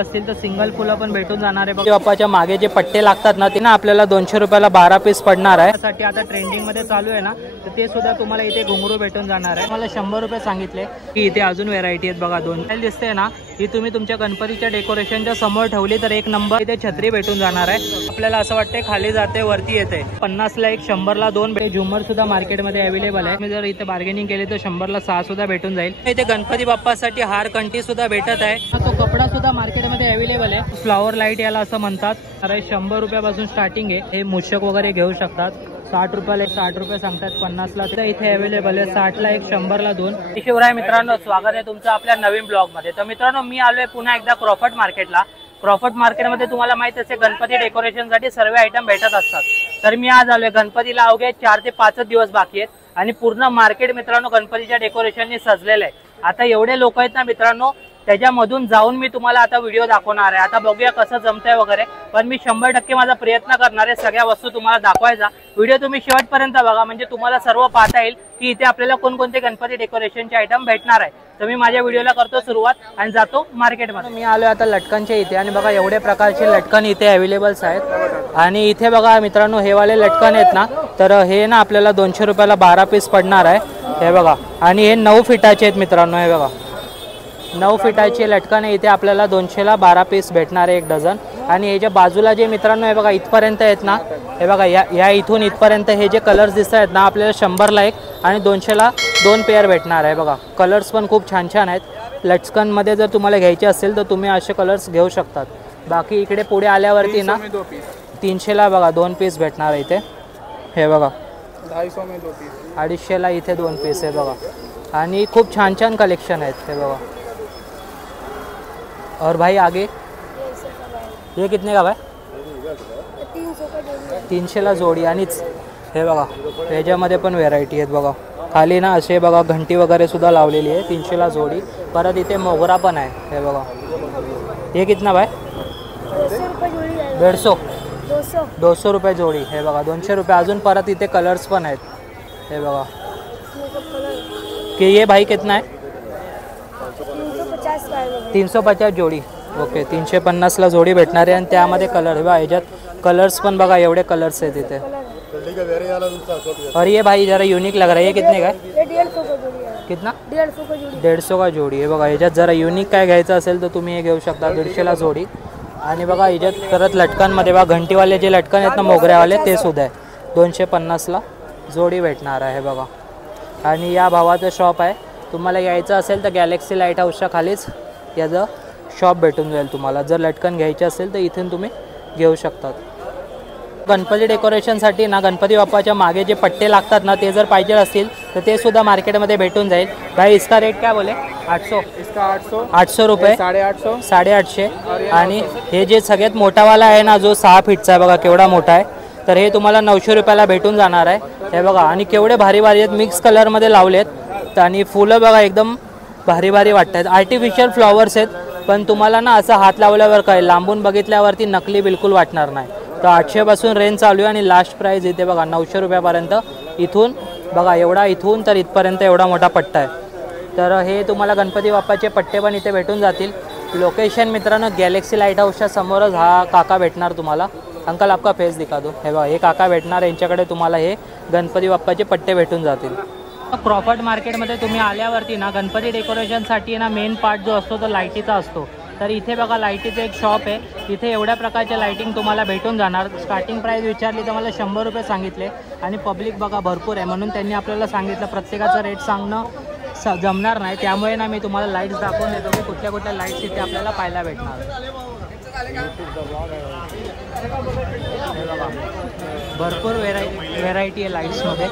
असतील तर सिंगल फुलं पण भेटून जाणार आहे। बाप्पाच्या मागे जे पट्टे लागतात ना ते ना आपल्याला 200 रुपयाला 12 पीस पडणार आहे। त्यासाठी आता ट्रेंडिंग मध्ये चालू आहे ना, तर ते सुद्धा तुम्हाला इथे घुंगरू भेटून जाणार आहे। मला 100 रुपये सांगितले की इथे अजून व्हेरायटी आहेत बघा। दोन दिसते ना, ही तुम्ही तुमच्या गणपतीच्या डेकोरेशनच्या समोर ठेवली तर एक नंबर इथे छत्री भेटून जाणार आहे। आपल्याला असं वाटते खाली जाते वरती येते। 50 ला 1, 100 ला 2 झुमर सुद्धा मार्केटमध्ये अवेलेबल आहे। मी जर इथे बार्गेनिंग केली तर 100 ला 6 सुद्धा भेटून जाईल। इथे गणपती बाप्पासाठी हार कंठी सुद्धा भेटत आहे। तो कपडा सुद्धा मार्केटमध्ये अवेलेबल आहे। फ्लॉवर लाईट याला असं म्हणतात। अरे 100 रुपयापासून स्टार्टिंग आहे। हे मूषक वगैरे घेऊ शकतात। 60 रुपयाला 60 रुपये सांगतात, 50 ला इथे अवेलेबल आहे। 60 ला 1, 100 ला 2। शिवराय मित्रांनो, स्वागत आहे तुमचं आपल्या नवीन ब्लॉग मध्ये। तर मित्रांनो, मी आलोय पुन्हा एकदा क्रॉफर्ड मार्केटला। क्रॉफर्ड मार्केटमध्ये तुम्हाला माहित असेल गणपती डेकोरेशनसाठी सर्व आयटम भेटत असतात। तर मी आज आलोय, गणपतीला अवघे 4 ते 5 दिवस बाकी आहेत आणि पूर्ण मार्केट मित्रांनो गणपतीच्या डेकोरेशनने सजलेलं आहे। आता एवढे लोक आहेत ना मित्रांनो, त्याच्यामधून जाऊन मी तुम्हाला आता व्हिडिओ दाखवणार आहे। आता बघूया कसं जमतंय वगैरे, पण मी 100% माझा प्रयत्न करणार आहे सगळ्या वस्तू तुम्हाला दाखवायचा। व्हिडिओ तुम्ही शेवटपर्यंत बघा, म्हणजे तुम्हाला सर्व पाहता येईल की इथे आपल्याला कोणकोणते गणपती डेकोरेशनचे आयटम भेटणार आहे। तर मी माझ्या व्हिडिओला करतो सुरुवात आणि जातो मार्केटमध्ये। मी आलोय आता लटकनच्या इथे आणि बघा एवढे प्रकारचे लटकन इथे अवेलेबल्स आहेत। आणि इथे बघा मित्रांनो, हे वाले लटकन आहेत ना, तर हे ना आपल्याला 200 रुपयाला 12 पीस पडणार आहे। हे बघा, आणि हे 9 फिटाचे आहेत मित्रांनो। हे बघा 9 फिटाचे लटकन आहे। इथे आपल्याला 200 ला 12 पीस भेटणार आहे, 1 डझन। आणि हे जे बाजूला जे मित्रांनो हे बघा इथपर्यंत आहेत ना, हे बघा या इथून इथपर्यंत हे जे कलर्स दिसत आहेत ना, आपल्याला 100 ला 1 आणि 200 ला 2 पेअर भेटणार आहे। बघा कलर्स पण खूप छान छान आहेत। लटकनमध्ये जर तुम्हाला घ्यायचे असेल तर तुम्ही असे कलर्स घेऊ शकतात। बाकी इकडे पुढे आल्यावरती ना 300 ला बघा 2 पीस भेटणार आहे इथे। हे बघा 250 में 2 पीस, 250 ला इथे 2 पीस आहे बघा। आणि खूप छान छान कलेक्शन आहेत। हे बघा। और भाई आगे ये कितने का भाई? 300 ला जोडी। आणि हे बघा ह्याच्यामध्ये पण व्हेरायटी आहेत बघा। खाली ना असे बघा घंटी वगैरे सुद्धा लावलेली आहे, 300 ला जोडी। परत इथे मोगरा पण आहे। हे बघा, ये कितना भाई? 200 रुपये जोडी। हे बघा 200 रुपये। अजून परत इथे कलर्स पण आहेत। हे बघा कि ये भाई कितना है? 350 जोडी। ओके, 350 ला जोडी भेटणार आहे। आणि त्यामध्ये कलर बघा, ह्याच्यात कलर्स पण बघा एवढे कलर्स आहेत इथे। और ये भाई जरा यूनिक लग रहा है, ये कितने का है? कितना? 150 का जोडी। हे बघा ह्याच्यात जरा युनिक काय घ्यायचं असेल तर तुम्ही हे घेऊ शकता, 150 ला जोडी। आणि बघा ह्याच्यात परत लटकनमध्ये बघा घंटीवाले जे लटकन आहेत ना मोगऱ्यावाले, ते सुद्धा आहे 250 ला जोडी भेटणार आहे बघा। आणि या भावाचं शॉप आहे, तुम्हाला यायचं असेल तर गॅलेक्सी लाईट हाऊसच्या खालीच याचं शॉप भेटून जाईल तुम्हाला। जर लटकन घ्यायचे असेल तर इथून तुम्ही घेऊ शकतात। गणपती डेकोरेशनसाठी ना गणपती बाप्पाच्या मागे जे पट्टे लागतात ना, ते जर पाहिजे असतील तर ते सुद्धा मार्केटमध्ये भेटून जाईल। भाई इसका रेट क्या बोले? 800। इसका 800 रुपये, 850, 850। आणि हे जे सगळ्यात मोठावाला आहे ना, जो 6 फीटचा आहे बघा केवढा मोठा आहे, तर हे तुम्हाला 900 रुपयाला भेटून जाणार आहे। हे बघा, आणि केवढे भारी भारी आहेत, मिक्स कलरमध्ये लावलेत। आणि फुलं बघा एकदम भारी भारी वाटत आहेत। आर्टिफिशियल फ्लॉवर्स आहेत, पण तुम्हाला ना असं हात लावल्यावर काय, लांबून बघितल्यावरती नकली बिलकुल वाटणार नाही। तर 800 पासून रेंज चालू आहे आणि लास्ट प्राइस इथे बघा 900 रुपयापर्यंत। इथून बघा एवढा, इथून तर इथपर्यंत एवढा मोठा पट्टा आहे। तर हे तुम्हाला गणपती बाप्पाचे पट्टे पण इथे भेटून जातील। लोकेशन मित्रांनो गॅलेक्सी लाईट हाऊसच्या समोरच हा काका भेटणार तुम्हाला। अंकल आपका फेस दिखा दो। हे बघा हे काका भेटणार, यांच्याकडे तुम्हाला हे गणपती बाप्पाचे पट्टे भेटून जातील। क्रॉफर्ड मार्केटमध्ये तुम्ही आल्यावरती ना गणपती डेकोरेशनसाठी ना मेन पार्ट जो असतो तो लाईटीचा असतो। तर इथे बघा लाईटीचं एक शॉप आहे। इथे एवढ्या प्रकारचे लाईटिंग तुम्हाला भेटून जाणार। स्टार्टिंग प्राईस विचारली तर मला 100 रुपये सांगितले। आणि पब्लिक बघा भरपूर आहे, म्हणून त्यांनी आपल्याला सांगितलं प्रत्येकाचा रेट सांगणं जमणार नाही। त्यामुळे ना मी तुम्हाला लाईट्स दाखवून देतो की कुठल्या कुठल्या लाईट्स इथे आपल्याला पाहायला भेटणार। भरपूर व्हेरायटी आहे लाईट्समध्ये।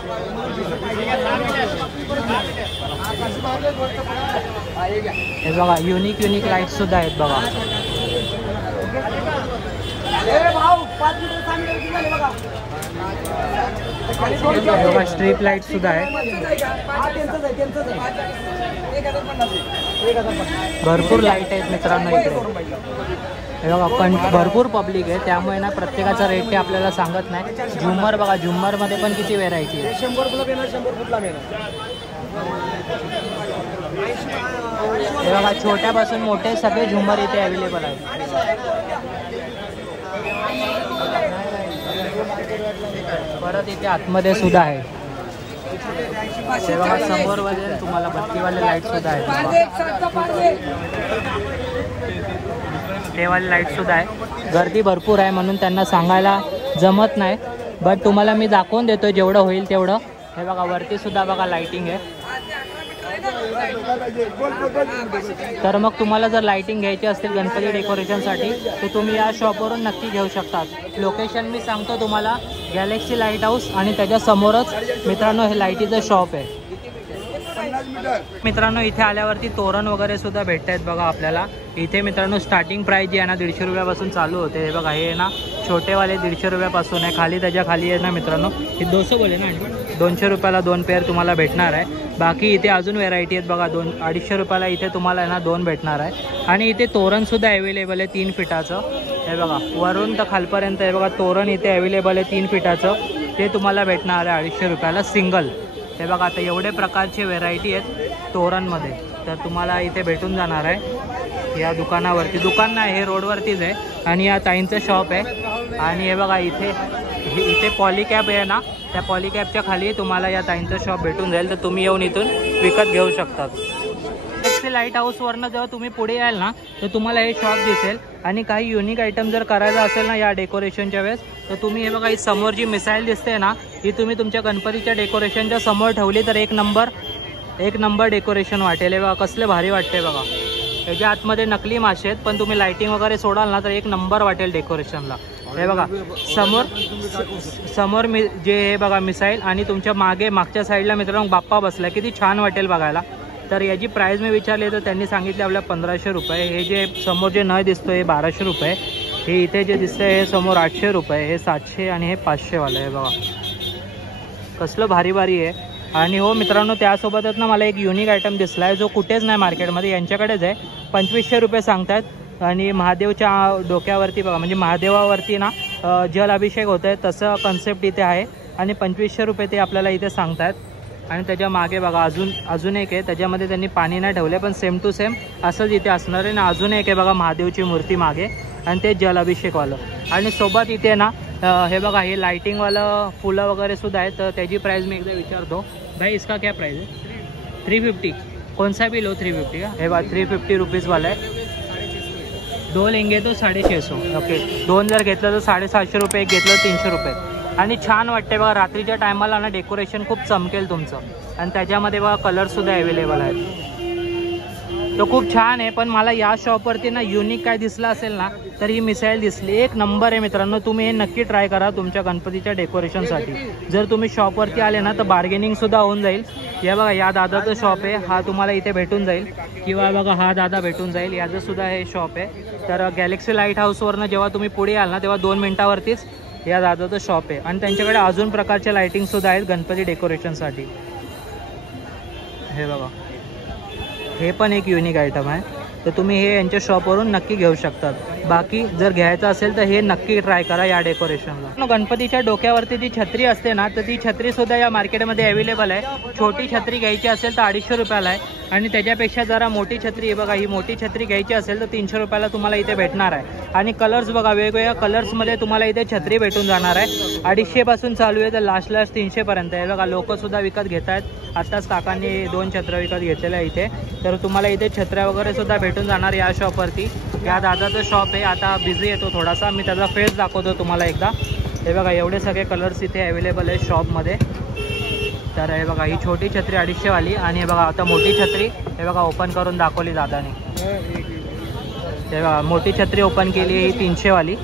हे बघा युनिक लाईट्स सुद्धा आहेत बघा। बघा स्ट्रीप लाईट सुद्धा आहे, भरपूर लाईट आहेत मित्रांनो इकडे। हे बघा पण भरपूर पब्लिक आहे, त्यामुळे ना प्रत्येकाचा रेट ते आपल्याला सांगत नाही। झुमर बघा, झुमरमध्ये पण किती व्हेरायटी आहे। हे बघा छोट्यापासून मोठे सगळे झुंबर इथे अवेलेबल आहेत. परत इथे आतमध्ये सुद्धा आहे. हे बघा समोर वगैरे तुम्हाला बत्तीवाले लाईट सुद्धा आहेत. ते वाले लाईट सुद्धा आहे. गर्दी भरपूर आहे म्हणून त्यांना सांगायला जमत नाही, बट तुम्हाला मी दाखवून देतो जेवढं होईल तेवढं. हे बघा वरती सुद्धा बघा लाईटिंग आहे. तर मग तुम्हाला जर लाईटिंग घ्यायची असतील गणपती डेकोरेशनसाठी तर तुम्ही या शॉपवरून नक्की घेऊ शकतात. लोकेशन मी सांगतो तुम्हाला, गॅलेक्सी लाईट हाऊस आणि त्याच्या समोरच मित्रांनो हे लाईटीचं शॉप आहे. मित्रांनो इथे आल्यावरती तोरण वगैरे सुद्धा भेटत आहेत बघा आपल्याला. इथे मित्रांनो स्टार्टिंग प्राईस जी आहे ना 150 रुपयापासून चालू होते. हे बघा हे ना छोटेवाले 150 रुपयापासून आहे. खाली त्याच्या खाली आहे ना मित्रांनो हे 200 बोले ना 200 रुपयाला 2 पेअर तुम्हाला भेटणार आहे. बाकी इथे अजून व्हेरायटी आहेत बघा. 200-250 रुपयाला इथे तुम्हाला ना 2 भेटणार आहे. आणि इथे तोरणसुद्धा अवेलेबल आहे 3 फीटाचं. हे बघा वरून तर खालपर्यंत हे बघा तोरण इथे अवेलेबल आहे 3 फीटाचं. ते तुम्हाला भेटणार आहे 250 रुपयाला सिंगल. हे बघा आता एवढे प्रकारचे व्हेरायटी आहेत तोरणमध्ये, तर तुम्हाला इथे भेटून जाणार आहे या दुकानावरती. दुकान नाही हे रोडवरतीच आहे आणि या ताईंचं शॉप आहे. आणि हे बघा इथे पॉलीकॅप आहे ना, त्या पॉलीकॅपच्या खाली तुम्हाला या ताईंचं शॉप भेटून जाईल. तर तुम्ही येऊन इथून विकत घेऊ शकतात. गॅलेक्सी लाईट हाऊसवरनं जेव्हा तुम्ही पुढे याल ना तर तुम्हाला हे शॉप दिसेल. आणि काही युनिक आयटम जर करायचा असेल ना या डेकोरेशनच्या वेळेस तर तुम्ही हे बघा ही समोर जी मिसाईल दिसते ना ही तुम्ही तुमच्या गणपतीच्या डेकोरेशनच्या समोर ठेवली तर एक नंबर डेकोरेशन वाटेल. हे बघा कसले भारी वाटते बघा. त्याच्या आतमध्ये नकली मासे आहेत पण तुम्ही लाईटिंग वगैरे सोडाल ना तर एक नंबर वाटेल डेकोरेशनला. हे बघा समोर जे हे बघा मिसाईल आणि तुमच्या मागच्या साईडला मित्रांनो बाप्पा बसला. किती छान वाटेल बघायला. तर याची प्राईस मी विचारली तर त्यांनी सांगितले आपल्या 1500 रुपये. हे जे समोर जे न दिसतो हे 1200 रुपये. हे इथे जे दिसतंय हे समोर 800 रुपये. हे 700 आणि हे 500 वाला आहे बघा. कसलं भारी भारी आहे. आणि हो मित्रांनो त्यासोबतच ना मला एक युनिक आयटम दिसला आहे जो कुठेच नाही मार्केटमध्ये, यांच्याकडेच आहे. 2500 रुपये सांगतात. आणि महादेवच्या डोक्यावरती बघा म्हणजे महादेवावरती ना जल अभिषेक होत आहे तसं कन्सेप्ट इथे आहे. आणि 2500 रुपये ते आपल्याला इथे सांगतात. आणि त्याच्या मागे बघा अजून एक आहे. त्याच्यामध्ये त्यांनी पाणी नाही ठेवले पण सेम टू सेम असंच इथे असणार आहे ना. अजून एक आहे बघा महादेवची मूर्ती मागे आणि ते जल अभिषेकवालं. आणि सोबत इथे ना हे बघा हे लाइटिंगवालं फुलं वगैरे सुद्धा आहे. तर त्याची प्राइस मी एकदा विचारतो. भाई इसका क्या प्राइस है? 350. कौन सा भी लो 350 का. हे बघा 350 रुपीज़ वाला आहे. 2 लेंगे तो 650. ओके 2 जर घेतलं तर 750 रुपये, एक घेतलं 300 रुपये. आणि छान वाटते बघा रात्रीच्या टायमाला ना डेकोरेशन खूप चमकेल तुमचं. आणि त्याच्यामध्ये बघा कलरसुद्धा अवेलेबल आहेत. तो खूप छान आहे. पण मला या शॉपवरती ना युनिक काय दिसलं असेल ना तर ही मिसाईल दिसली. एक नंबर आहे मित्रांनो. तुम्ही हे नक्की ट्राय करा तुमच्या गणपतीच्या डेकोरेशनसाठी. जर तुम्ही शॉपवरती आले ना तर बार्गेनिंगसुद्धा होऊन जाईल. या बघा या दादाचं शॉप आहे, हा तुम्हाला इथे भेटून जाईल. किंवा बघा हा दादा भेटून जाईल, याचंसुद्धा हे शॉप आहे. तर गॅलेक्सी लाईट हाऊसवरनं जेव्हा तुम्ही पुढे याल ना तेव्हा 2 मिनटावरतीच या दादाचं शॉप आहे. आणि त्यांच्याकडे अजून प्रकारच्या लाईटिंगसुद्धा आहेत गणपती डेकोरेशनसाठी. हे बघा हे पण एक युनिक आयटम आहे. तर तुम्ही हे यांच्या शॉपवरून नक्की घेऊ शकतात. बाकी जर घ्यायचं असेल तर हे नक्की ट्राय करा या डेकोरेशनला. गणपतीच्या डोक्यावरती जी छत्री असते ना तर ती छत्रीसुद्धा या मार्केटमध्ये अवेलेबल आहे. छोटी छत्री घ्यायची असेल तर 250 रुपयाला आहे. आणि त्याच्यापेक्षा जरा मोठी छत्री आहे बघा, ही मोठी छत्री घ्यायची असेल तर 300 रुपयाला तुम्हाला इथे भेटणार आहे. आणि कलर्स बघा वेगवेगळ्या कलर्समध्ये तुम्हाला इथे छत्री भेटून जाणार आहे. 250 पासून चालू आहे तर लास्ट 300 पर्यंत आहे बघा. लोकंसुद्धा विकत घेत आहेत. आत्ताच काकांनी 2 छत्र्या विकत घेतलेल्या आहे इथे. तर तुम्हाला इथे छत्र्या वगैरे सुद्धा भेटून जाणार या शॉपवरती. या दादाचं शॉप आहे, आता बिझी येतो थोडासा. मी त्याचा फेस दाखवतो तुम्हाला एकदा. हे बघा एवढे सगळे कलर्स इथे अवेलेबल आहे शॉपमध्ये. तर हे बघा ही छोटी छत्री 250 वाली. आणि हे बघा आता मोठी छत्री हे बघा ओपन करून दाखवली दादाने. हे बघा मोठी छत्री ओपन केली ही 300 वाली.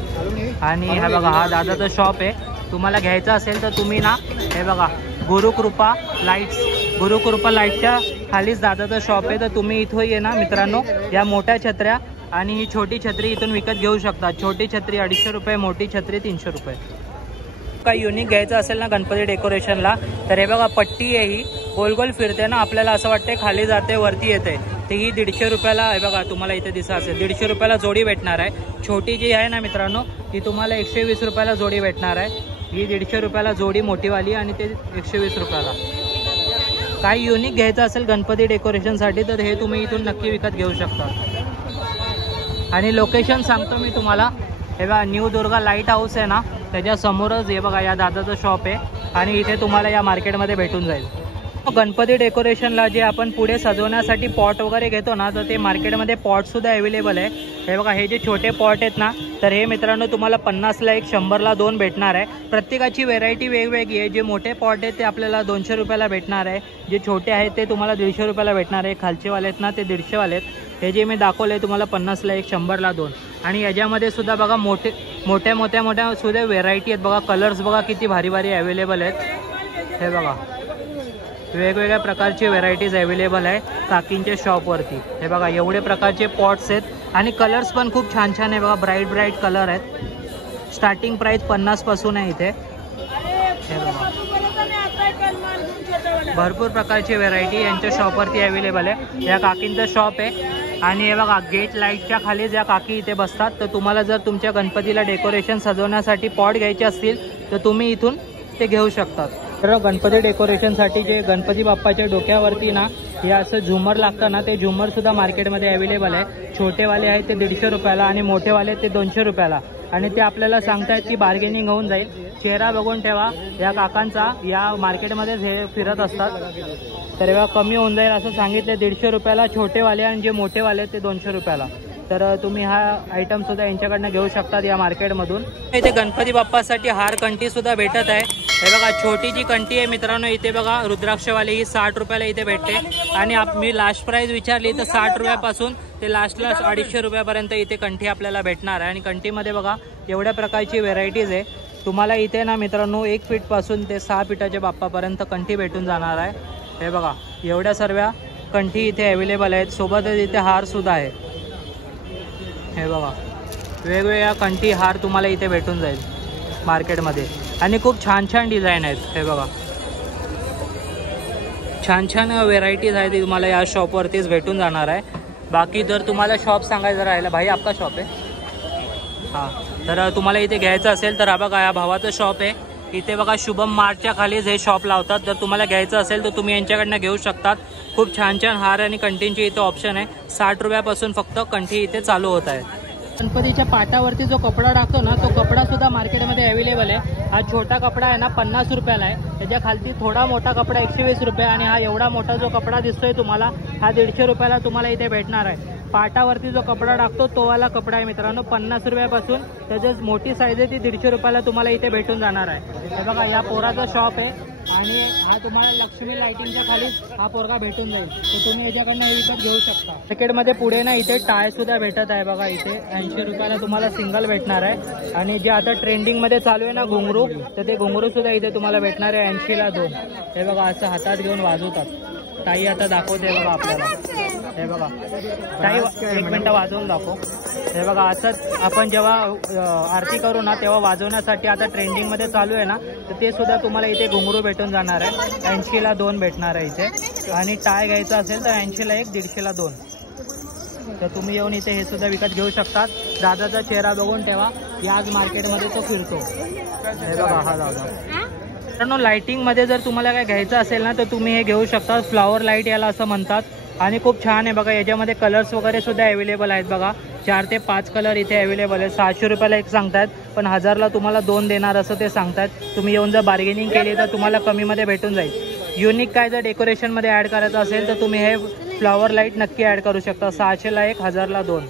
आणि हे बघा हा दादाचं शॉप आहे. तुम्हाला घ्यायचं असेल तर तुम्ही ना हे बघा गुरुकृपा लाईट्सच्या खालीच दादाचं शॉप आहे. तर तुम्ही इथं ये ना मित्रांनो या मोठ्या छत्र्या आणि ही छोटी छत्री इथून विकत घेऊ शकता. छोटी छत्री 250 रुपये, मोठी छत्री 300 रुपये. काही युनिक घ्यायचं असेल ना गणपती डेकोरेशनला तर हे बघा पट्टी आहे, ही गोल गोल फिरते ना, आपल्याला असं वाटते खाली जाते वरती येते. तर ही 150 रुपयाला हे बघा तुम्हाला इथे दिसा असेल 150 रुपयाला जोडी भेटणार आहे. छोटी जी आहे ना मित्रांनो ती तुम्हाला 120 रुपयाला जोडी भेटणार आहे. ही 150 रुपयाला जोडी मोठीवाली आणि ते 120 रुपयाला. काही युनिक घ्यायचं असेल गणपती डेकोरेशनसाठी तर हे तुम्ही इथून नक्की विकत घेऊ शकता. आणि लोकेशन सांगतो मी तुम्हाला. हे बघा न्यू दुर्गा लाईट हाऊस आहे ना, त्याच्या समोरच हे बघा या दादाचं शॉप आहे आणि इथे तुम्हाला या मार्केटमध्ये भेटून जाईल. गणपती डेकोरेशनला जे आपण पुढे सजवण्यासाठी पॉट वगैरे घेतो ना, तर ते मार्केटमध्ये पॉटसुद्धा अवेलेबल आहे. हे बघा हे जे छोटे पॉट आहेत ना, तर हे मित्रांनो तुम्हाला 50ला एक, 100ला 2 भेटणार आहे. प्रत्येकाची व्हेरायटी वेगवेगळी आहे. जे मोठे पॉट आहेत ते आपल्याला 200 रुपयाला भेटणार आहे. जे छोटे आहेत ते तुम्हाला 150 रुपयाला भेटणार आहे. खालचेवाले आहेत ना ते 150 वाले आहेत. हे जे मी दाखवले तुम्हाला 50ला एक, 100ला 2. आणि याच्यामध्ये सुद्धा बघा मोठ्या सुद्धा व्हेरायटी आहेत. बघा कलर्स बघा किती भारी भारी अवेलेबल आहेत. हे बघा वेगवेगळ्या प्रकारचे व्हेरायटीज अवेलेबल आहे काकींच्या शॉपवरती. हे बघा एवढे प्रकारचे पॉट्स आहेत आणि कलर्स पण खूप छान छान आहे. बघा ब्राईट कलर आहेत. स्टार्टिंग प्राइस 50 पासून आहे इथे. हे बघा भरपूर प्रकारची व्हेरायटी यांच्या शॉपवरती अवेलेबल आहे. या काकींचं शॉप आहे. आणि हे बघा गेट लाईटच्या खाली ज्या काकी इथे बसतात, तर तुम्हाला जर तुमच्या गणपतीला डेकोरेशन सजवण्यासाठी पॉट घ्यायचे असतील तर तुम्ही इथून ते घेऊ शकतात. तर गणपती डेकोरेशनसाठी जे गणपती बाप्पाच्या डोक्यावरती ना हे असं झुमर लागतं ना, ते झुमरसुद्धा मार्केटमध्ये अवेलेबल आहे. छोटेवाले आहेत ते 150 रुपयाला आणि मोठेवाले ते 200 रुपयाला. आणि ते आपल्याला सांगतायत की बार्गेनिंग होऊन जाईल. चेहरा बघून ठेवा या काकांचा, या मार्केटमध्येच हे फिरत असतात. तर एवढा कमी होऊन जाईल असं सांगितलं. 150 रुपयाला छोटेवाले आणि जे मोठेवाले ते 200 रुपयाला. तर तुम्ही हा आयटम सुद्धा यांच्याकडनं घेऊ शकतात या मार्केटमधून. इथे गणपती बाप्पासाठी हार कंठी सुद्धा भेटत आहे. हे बघा छोटी जी कंठी आहे मित्रांनो, इथे बघा रुद्राक्षवाली ही 60 रुपयाला इथे भेटते. आणि मी लास्ट प्राइस विचारली तर 60 रुपयापासून ते लास्टला 250 रुपयापर्यंत इथे कंठी आपल्याला भेटणार आहे. आणि कंठीमध्ये बघा एवढ्या प्रकारची व्हेरायटीज आहे. तुम्हाला इथे ना मित्रांनो 1 फीटपासून ते 6 फीटाच्या बाप्पापर्यंत कंठी भेटून जाणार आहे. हे बघा एवढ्या सर्व कंठी इथे अवेलेबल आहेत. सोबतच इथे हार सुद्धा आहे. हे बघा वेगवेगळ्या कंठी हार तुम्हाला इथे भेटून जाईल मार्केटमध्ये. आणि खूप छान छान डिझाईन आहेत. हे बघा छान छान व्हेरायटीज आहेत ती तुम्हाला या शॉपवरतीच भेटून जाणार आहे. बाकी जर तुम्हाला शॉप सांगायचं राहिलं, भाई आपका शॉप आहे हां, तर तुम्हाला इथे घ्यायचं असेल तर हा बघा या भावाचं शॉप आहे. इथे बघा शुभम मार्टच्या खालीच हे शॉप लावतात. जर तुम्हाला घ्यायचं असेल तर तुम्ही यांच्याकडनं घेऊ शकतात. खूप छान छान हार आणि कंठींची इथे ऑप्शन आहे. 60 रुपयापासून फक्त कंठी इथे चालू होत आहे. गणपतीच्या पाटावरती जो कपडा टाकतो ना, तो कपडा सुद्धा मार्केटमध्ये अवेलेबल आहे. हा छोटा कपडा आहे ना 50 रुपयाला आहे. त्याच्या खालती थोडा मोठा कपडा 120 रुपये. आणि हा एवढा मोठा जो कपडा दिसतोय तुम्हाला हा 150 रुपयाला तुम्हाला इथे भेटणार आहे. पाटावरती जो कपडा टाकतो तो वाला कपडा आहे मित्रांनो 50 रुपयापासून. त्याची मोठी साईज आहे ती 150 रुपयाला तुम्हाला इथे भेटून जाणार आहे. हे बघा या पोराचा शॉप आहे आणि हा तुम्हाला लक्ष्मी लाइटिंगच्या खाली हा पोरगा भेटून जाईल. तर तुम्ही याच्याकडनं हे विकत घेऊ शकता. मार्केटमध्ये पुढे ना इथे टाय सुद्धा भेटत आहे. बघा इथे 80 रुपयाला तुम्हाला सिंगल भेटणार आहे. आणि जे आता ट्रेंडिंगमध्ये चालू आहे ना घुंगरू, तर ते घुंगरू सुद्धा इथे तुम्हाला भेटणार आहे 80ला 2. हे बघा असं हातात घेऊन वाजवतात. ताई आता दाखवते बघा आपल्याला. हे बघा ताई 1 मिनिटं वाजवून दाखव. हे बघा असंच आपण जेव्हा आरती करू ना तेव्हा वाजवण्यासाठी आता ट्रेंडिंगमध्ये चालू आहे ना, तर ते सुद्धा तुम्हाला इथे घुंगरू भेटून जाणार आहे. 80ला 2 भेटणार आहे इथे. आणि टाय घ्यायचा असेल तर 80ला 1, 150ला 2. तर तुम्ही येऊन इथे हे सुद्धा विकत घेऊ शकतात. दादाचा चेहरा बघून ठेवा, याच मार्केटमध्ये तो फिरतो. हे बघा हा दादा. मित्रांनो लाइटिंगमध्ये जर तुम्हाला काय घ्यायचं असेल ना तर तुम्ही हे घेऊ शकता. फ्लॉवर लाईट याला असं म्हणतात. आणि खूप छान आहे बघा. याच्यामध्ये कलर्स वगैरे सुद्धा अवेलेबल आहेत. बघा 4 ते 5 कलर इथे अवेलेबल आहे. 600 रुपयाला एक सांगतात, पण 1000ला तुम्हाला 2 देणार असं ते सांगतात. तुम्ही येऊन जर बार्गेनिंग केली तर तुम्हाला कमीमध्ये भेटून जाईल. युनिक काय जर डेकोरेशनमध्ये ॲड करायचं असेल तर तुम्ही हे फ्लॉवर लाईट नक्की ॲड करू शकता. 600ला 1, 1000ला 2.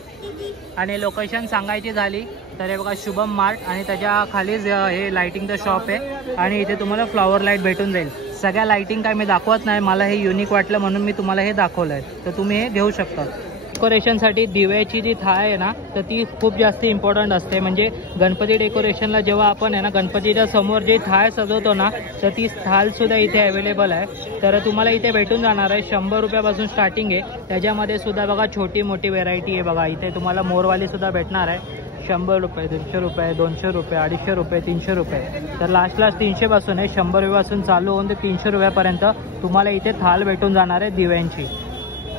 आणि लोकेशन सांगायची झाली तर हे बघा शुभम मार्ट आणि त्याच्या खालीच हे लाइटिंगचं शॉप आहे. आणि इथे तुम्हाला फ्लॉवर लाईट भेटून जाईल. सगळ्या लाइटिंग काय मी दाखवत नाही, मला हे युनिक वाटलं म्हणून मी तुम्हाला हे दाखवलं आहे. तर तुम्ही हे घेऊ शकता. डेकोरेशनसाठी दिव्याची जी थाळ आहे ना तर ती खूप जास्त इम्पॉर्टंट असते. म्हणजे गणपती डेकोरेशनला जेव्हा आपण आहे ना गणपतीच्या समोर जे थाळ सजवतो ना तर ती थाळसुद्धा इथे अवेलेबल आहे. तर तुम्हाला इथे भेटून जाणार आहे. 100 रुपयापासून स्टार्टिंग आहे. त्याच्यामध्ये सुद्धा बघा छोटी मोठी व्हेरायटी आहे. बघा इथे तुम्हाला मोरवाली सुद्धा भेटणार आहे. 100 रुपये, 150 रुपये, 200 रुपये, 250 रुपये, 300 रुपये. तर लास्ट 300 पासून आहे. 100 रुपयापासून चालू होऊन ते 300 रुपयापर्यंत तुम्हाला इथे थाल भेटून जाणार आहे दिव्यांची.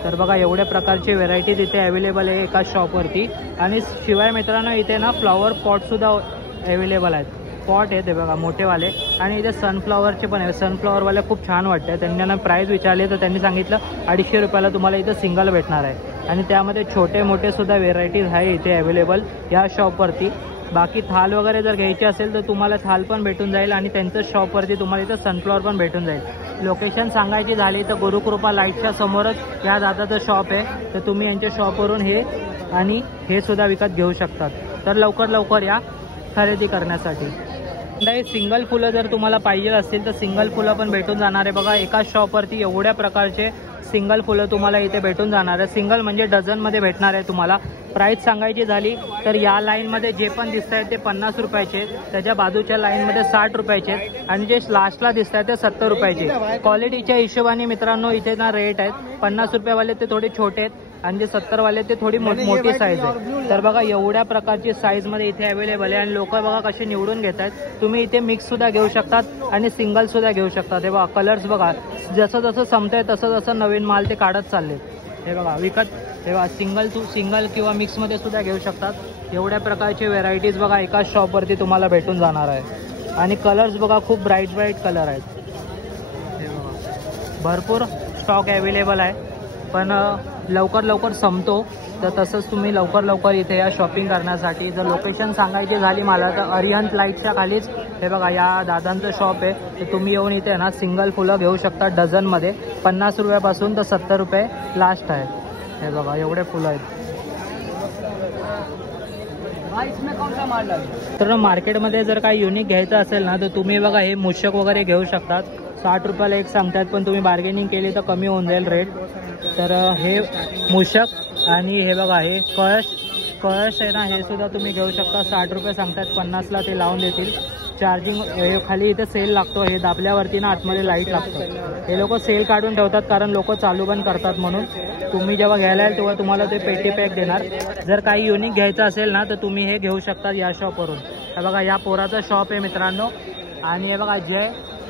तर बघा एवढ्या प्रकारचे व्हेरायटीज इथे अवेलेबल आहे एका शॉपवरती. आणि शिवाय मित्रांनो इथे ना फ्लॉवर पॉटसुद्धा अवेलेबल आहेत. पॉट आहे ते बघा मोठेवाले, आणि इथे सनफ्लॉवरचे पण आहे. सनफ्लॉवरवाले खूप छान वाटते. त्यांना प्राईस विचारली तर त्यांनी सांगितलं 250 रुपयाला तुम्हाला इथं सिंगल भेटणार आहे. आणि त्यामध्ये छोटे मोठे सुद्धा व्हेरायटीज आहे इथे अवेलेबल या शॉपवरती. बाकी थाल वगैरे जर घ्यायची असेल तर तुम्हाला थाल पण भेटून जाईल, आणि त्यांचं शॉपवरती तुम्हाला इथं सनफ्लॉवर पण भेटून जाईल. लोकेशन सांगायची झाली तर गुरुकृपा लाईटच्या समोरच या दादाचं शॉप आहे. तर तुम्ही यांच्या शॉपवरून हे आणि हे सुद्धा विकत घेऊ शकतात. तर लवकर या खरेदी करण्यासाठी. सिंगल फुलं जर तुम्हाला पाहिजे असतील तर सिंगल फुलं पण भेटून जाणार आहे. बघा एकाच शॉपवरती एवढ्या प्रकारचे सिंगल फुलं तुम्हाला इथे भेटून जाणार आहे. सिंगल म्हणजे डझनमध्ये भेटणार आहे तुम्हाला. प्राईस सांगायची झाली तर या लाईनमध्ये जे पण दिसत आहेत ते 50 रुपयाचे, त्याच्या बाजूच्या लाईनमध्ये 60 रुपयाचे, आणि जे लास्टला दिसत आहेत ते 70 रुपयाचे. क्वालिटीच्या हिशोबाने मित्रांनो इथे ना रेट आहेत. 50 रुपयावाले ते थोडे छोटे आहेत, आणि जे 70 वाले ते थोडी मोठी साईज आहे. तर बघा एवढ्या प्रकारची साईजमध्ये इथे अवेलेबल आहे, आणि लोक बघा कसे निवडून घेत आहेत. तुम्ही इथे मिक्स सुद्धा घेऊ शकतात आणि सिंगल सुद्धा घेऊ शकतात. हे बघा कलर्स बघा, जसं संपतंय तसं नवीन माल ते काढत चालले. हे बघा विकत, हे बघा सिंगल किंवा मिक्समध्ये सुद्धा घेऊ शकतात. एवढ्या प्रकारचे व्हेरायटीज बघा एकाच शॉपवरती तुम्हाला भेटून जाणार आहे. आणि कलर्स बघा खूप ब्राईट कलर आहेत. हे बघा भरपूर स्टॉक अवेलेबल आहे, पण लवकर संपतो. तर तसंच तुम्ही लवकर इथे या शॉपिंग करण्यासाठी. जर लोकेशन सांगायची झाली मला तर अरिहंत लाईटच्या खालीच हे बघा या दादांचं शॉप आहे. तर तुम्ही येऊन इथे ना सिंगल फुलं घेऊ शकता डझनमध्ये. 50 रुपयापासून तर 70 रुपये लास्ट आहे. हे बघा एवढे फुलं आहेत. तर मार्केटमध्ये जर काही युनिक घ्यायचं असेल ना तर तुम्ही बघा हे मूषक वगैरे घेऊ शकतात. 60 रुपयाला एक सांगतात, पण तुम्ही बार्गेनिंग केली तर कमी होऊन जाईल रेट. तर हे मूषक, आणि हे बघा हे कळश आहे ना, हे सुद्धा तुम्ही घेऊ शकता. 60 रुपये सांगतात, 50ला ते लावून देतील. चार्जिंग हे खाली इथे सेल लागतो, हे दाबल्यावरती ना आतमध्ये लाईट लागतं. हे लोक सेल काढून ठेवतात कारण लोक चालू बंद करतात म्हणून. तुम्ही जेव्हा घ्यायला याल तेव्हा तुम्हाला ते पेटी पॅक देणार. जर काही युनिक घ्यायचं असेल ना तर तुम्ही हे घेऊ शकता या शॉपवरून. हे बघा या पोराचा शॉप आहे मित्रांनो, आणि हे बघा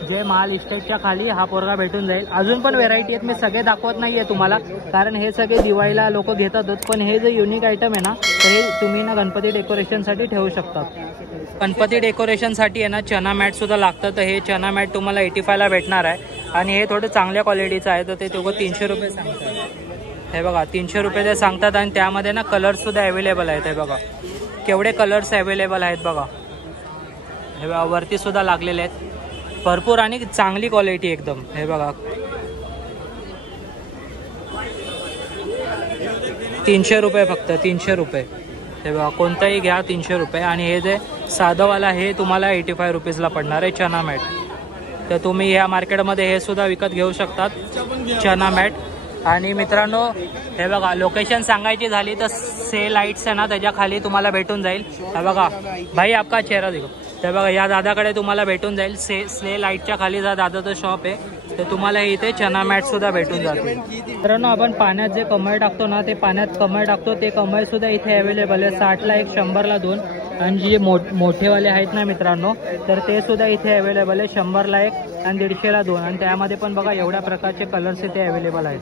जय महाल इस्टेटच्या खाली हा पोरगा भेटून जाईल. अजून पण व्हेरायटी आहेत, मी सगळे दाखवत नाहीये तुम्हाला कारण हे सगळे दिवाळीला लोक घेतातच. पण हे जे युनिक आयटम आहे ना तर हे तुम्ही ना गणपती डेकोरेशनसाठी ठेवू शकता. गणपती डेकोरेशनसाठी आहे ना चना मॅट सुद्धा लागतं. तर हे चना मॅट तुम्हाला 85ला भेटणार आहे, आणि हे थोडं चांगल्या क्वालिटीचं आहे. तर ते दोघं 300 रुपये सांगतात. हे बघा 300 रुपये ते सांगतात, आणि त्यामध्ये ना कलर्स सुद्धा अवेलेबल आहेत. हे बघा केवढे कलर्स अवेलेबल आहेत बघा. हे बघा वरती सुद्धा लागलेले आहेत भरपूर, आणि चांगली क्वालिटी एकदम. हे बघा 300 रुपये फक्त 300 रुपये. हे बघा कोणताही घ्या 300 रुपये. आणि हे जे साधंवाला हे तुम्हाला 85 रुपीजला पडणार आहे चना मॅट. तर तुम्ही या मार्केटमध्ये हे सुद्धा विकत घेऊ शकतात चना मॅट. आणि मित्रांनो हे बघा लोकेशन सांगायची झाली तर से लाईट्स आहे ना त्याच्या खाली तुम्हाला भेटून जाईल. हे बघा भाई आपका चेहरा देखो. ते बघा या दादाकडे तुम्हाला भेटून जाईल. स्ले लाईटच्या खाली जा दादाचं शॉप आहे. तर तुम्हाला इथे चना मॅट सुद्धा भेटून जाते. मित्रांनो आपण पाण्यात जे कमळ टाकतो ना ते पाण्यात कमळ टाकतो ते कमळ सुद्धा इथे अवेलेबल आहे. 60ला एक 100ला 2. आणि जे मोठेवाले आहेत ना मित्रांनो तर ते सुद्धा इथे अवेलेबल आहे. 100ला 1 आणि 150ला 2. आणि त्यामध्ये पण बघा एवढ्या प्रकारचे कलर्स इथे अवेलेबल आहेत.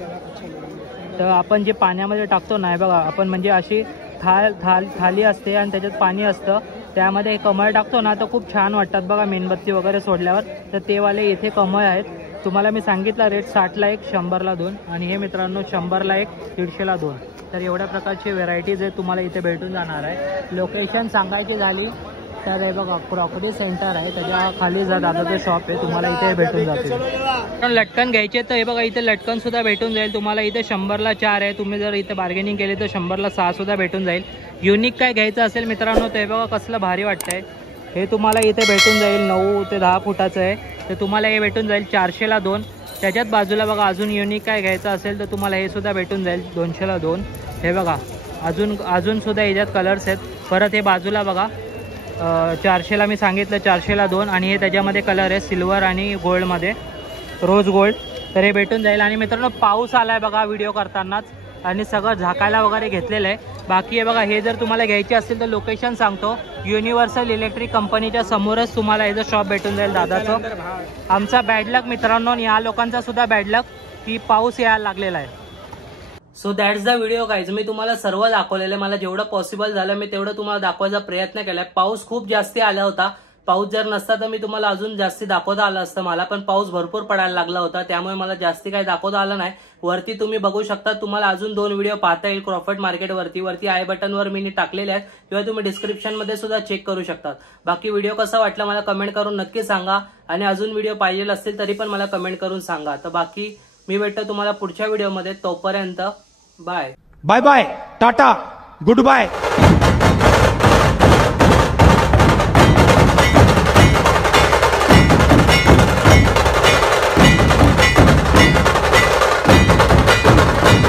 तर आपण जे पाण्यामध्ये टाकतो ना बघा आपण म्हणजे अशी थाली असते आणि त्याच्यात पाणी असतं. त्यामध्ये कमळ टाकतो ना तर खूप छान वाटतात बघा मेणबत्ती वगैरे सोडल्यावर. तर ते वाले इथे कमळ आहेत. तुम्हाला मी सांगितलं रेट 60ला 1 100ला 2. आणि हे मित्रांनो 100ला 1 150ला 2. तर एवढ्या प्रकारची व्हेरायटीज आहेत तुम्हाला इथे भेटून जाणार आहे. लोकेशन सांगायची झाली तर हे बघा क्रॉकरी सेंटर आहे त्याच्या खाली जा दादाचं शॉप आहे. तुम्हाला इथे भेटून जातील. लटकन घ्यायचे तर हे बघा इथे लटकन सुद्धा भेटून जाईल तुम्हाला. इथे 100ला 4 आहे. तुम्ही जर इथे बार्गेनिंग केली तर 100ला 6 सुद्धा भेटून जाईल. युनिक काय घ्यायचं असेल मित्रांनो तर हे बघा कसलं भारी वाटतंय. हे तुम्हाला इथे भेटून जाईल 9 ते 10 फुटाचं आहे. तर तुम्हाला हे भेटून जाईल 400ला 2. त्याच्यात बाजूला बघा अजून युनिक काय घ्यायचं असेल तर तुम्हाला हे सुद्धा भेटून जाईल 200ला 2. हे बघा अजून सुद्धा याच्यात कलर्स आहेत. परत हे बाजूला बघा 400ला मी सांगितलं 400ला 2. आणि हे त्याच्यामध्ये कलर आहे सिल्वर आणि गोल्डमध्ये रोज गोल्ड. तर हे भेटून जाईल. आणि मित्रांनो पाऊस आलाय बघा व्हिडिओ करतानाच आणि सगळं झाकायला वगैरे घेतलेलं आहे. बाकी हे बघा हे जर तुम्हाला घ्यायचे असेल तर लोकेशन सांगतो. युनिव्हर्सल इलेक्ट्रिक कंपनीच्या समोरच तुम्हाला हे शॉप भेटून जाईल दादाचं. आमचा बॅडलक मित्रांनो या लोकांचा सुद्धा बॅडलक की पाऊस यायला लागलेला आहे. So that's the video guys. मी तुम्हाला सर्व दाखवलेलं आहे. मला जेवढं पॉसिबल झालं मी तेवढं तुम्हाला दाखवायचा प्रयत्न केलाय. पाऊस खूप जास्त आला होता पाऊस जर नसता तर मी तुम्हाला अजून जास्ती दाखवता आलं असतं मला, पण पाऊस भरपूर पडायला लागला होता त्यामुळे मला जास्ती काही दाखवता आलं नाही. वरती तुम्ही बघू शकता, तुम्हाला अजून 2 व्हिडिओ पाहता येईल क्रॉफर्ड मार्केट वरती आय बटनवर मी टाकलेले आहेत किंवा तुम्ही डिस्क्रिप्शन मध्ये सुद्धा चेक करू शकता. बाकी व्हिडिओ कसा वाटला मला कमेंट करून नक्की सांगा आणि अजून व्हिडिओ पाहिजे असतील तरी पण मला कमेंट करून सांगा. तर बाकी मी भेटतो तुम्हाला पुढच्या व्हिडिओमध्ये, तोपर्यंत bye bye bye, tata, good bye.